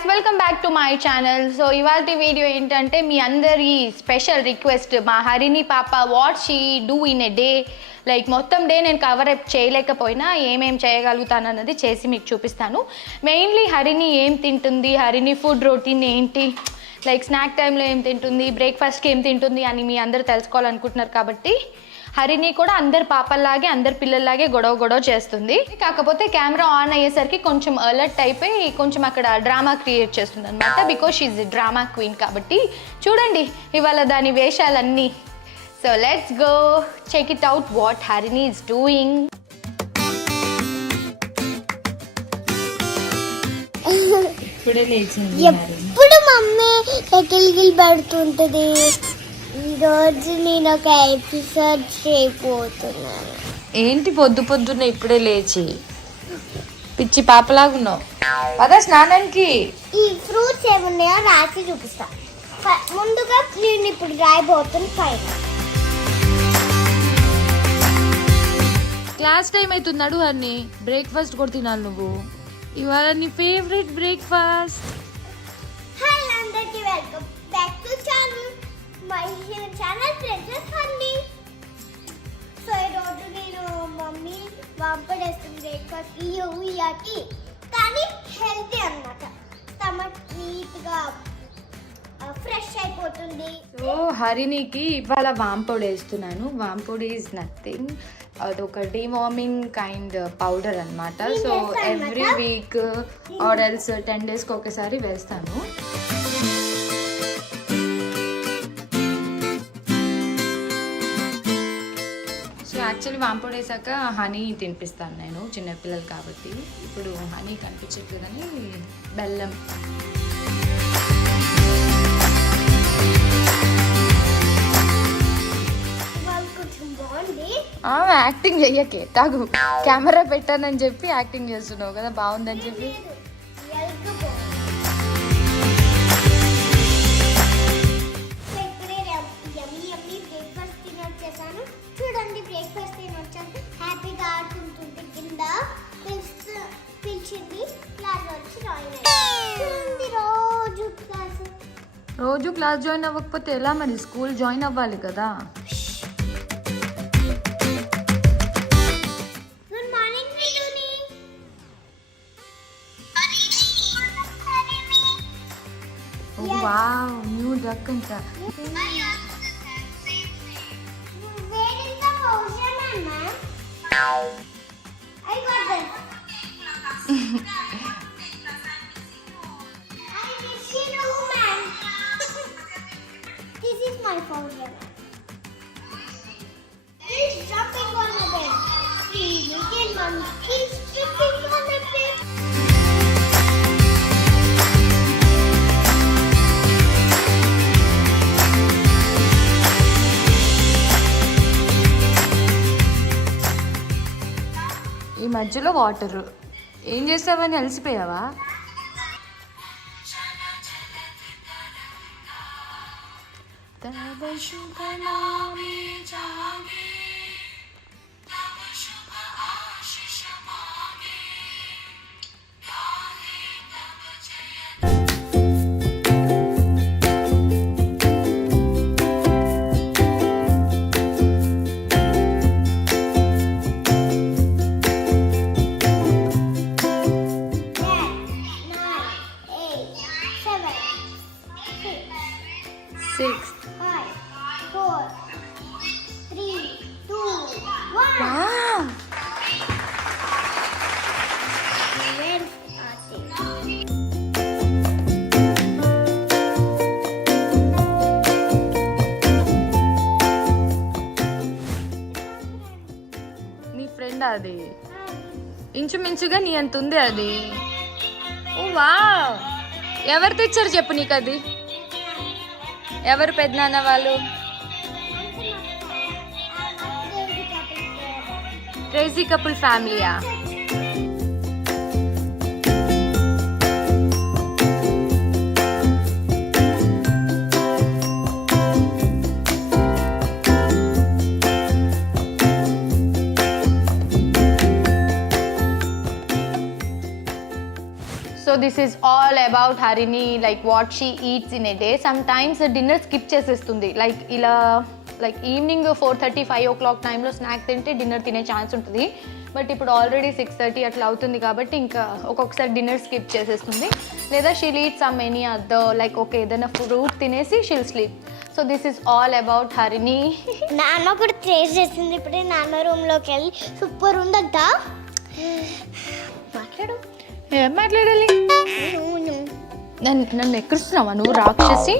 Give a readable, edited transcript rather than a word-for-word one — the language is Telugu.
guys, welcome back to my channel. So ivalti video entante మీ అందరి స్పెషల్ రిక్వెస్ట్ మా హరిని పాప what she do in a day, like మొత్తం డే నేను కవర్ అప్ చేయలేకపోయినా ఏమేం చేయగలుగుతాను అన్నది చేసి మీకు చూపిస్తాను. మెయిన్లీ హరిని ఏం తింటుంది, హరిని ఫుడ్ రొటీన్ ఏంటి, లైక్ స్నాక్ టైంలో ఏం తింటుంది, బ్రేక్ఫాస్ట్కి ఏం తింటుంది అని మీ అందరూ తెలుసుకోవాలనుకుంటున్నారు. కాబట్టి హరిని కూడా అందరి పాపల్లాగే అందరి పిల్లల్లాగే గొడవ చేస్తుంది. కాకపోతే కెమెరా ఆన్ అయ్యేసరికి కొంచెం అలర్ట్ అయిపోయి కొంచెం అక్కడ డ్రామా క్రియేట్ చేస్తుంది అనమాట. Because she's drama queen. కాబట్టి చూడండి ఇవాళ దాని వేషాలన్నీ. So let's go check it out what Harini is doing. ఎప్పుడు మమ్మీ ఎకిలిగిలి పెడుతుంటది. ఈరోజు నేను ఒక ఎపిసోడ్ చేయబోతున్నాను. ఏంటి పొద్దున్నే ఇప్పుడే లేచి పిచ్చి పాపలాగున్నావు? పద స్నానానికి. ఈ ఫ్రూట్స్ ఏమున్నాయో రాసి చూపిస్తా. ముందుగా నేను ఇప్పుడు రాయబోతున్న పైన. క్లాస్ టైం అవుతున్నాడు అన్ని. బ్రేక్ఫాస్ట్ కూడా తినాలి నువ్వు. ఇవాళ నీ ఫేవరెట్ బ్రేక్ఫాస్ట్. హాయ్ అందరికీ, welcome back to channel my channel princess honey. So ఈరోజు నేను మమ్మీ వంపడేస్తుంది బ్రేక్ఫాస్ట్ ఇయ్యాకి, కానీ హెల్తీ అన్నమాట. స్టమక్ నీట్గా ఫ్రెష్ అయిపోతుంది. సో హరినికి ఇవాళ వాంపొడి వేస్తున్నాను. వాంపొడి ఈజ్ నథింగ్, అదొక డివార్మింగ్ కైండ్ పౌడర్ అనమాట. So every week or else 10 డేస్కి ఒకసారి వేస్తాను. సో యాక్చువల్లీ వాంపొడి వేసాక హనీ తినిపిస్తాను నేను, చిన్నపిల్లలు కాబట్టి. ఇప్పుడు హనీ కనిపించట్లేదని బెల్లం. యాక్టింగ్ చెయ్యకే, తాగు. కెమెరా పెట్టానని చెప్పి యాక్టింగ్ చేస్తున్నావు కదా, బాగుందని చెప్పి. చూడండి, బ్రేక్ఫాస్ట్ తినొచ్చాను. హ్యాపీగా ఆడుకుంటుంది కింద. పిలిచింది క్లాస్ వచ్చి రోజు క్లాస్ జాయిన్ అవ్వకపోతే ఎలా మరి? స్కూల్ జాయిన్ అవ్వాలి కదా. వావ్, న్యూ డక్ అంట. This is my phone. He's jumping on the bed. He's looking on. He's jumping on the bed. ఈ మధ్యలో వాటర్ ఏం చేస్తావని అలసిపోయావా? అది ఇంచుమించుగా నీ అంత ఉంది అది. ఓ వావ్, ఎవరు తెచ్చారు చెప్పు నీకు అది? ఎవరు పెద్దనాన్న వాళ్ళు? క్రేజీ కపుల్ ఫ్యామిలీయా? So this this is all about Harini, like what she eats in a day. Sometimes dinner skip చేసేస్తుంది, లైక్ ఇలా లైక్ ఈవినింగ్ 4:30 5 o'clock టైంలో స్నాక్ తింటే డిన్నర్ తినే ఛాన్స్ ఉంటుంది. బట్ ఇప్పుడు ఆల్రెడీ 6:30 అట్లా అవుతుంది కాబట్టి ఇంకా ఒక్కొక్కసారి డిన్నర్ స్కిప్ చేసేస్తుంది, లేదా she'll eat some any other like okay ఏదైనా ఫ్రూట్ తినేసి she'll sleep. So this is all about Harini. నాన్న కూడా టేస్ట్ చేసింది ఇప్పుడే, నాన్న రూమ్లోకి వెళ్ళి సూపర్ ఉందంట. మాట్లాడు. ఏం మాట్లాడాలి? నన్ను ఎక్కడుస్తున్నావా నువ్వు రాక్షసి?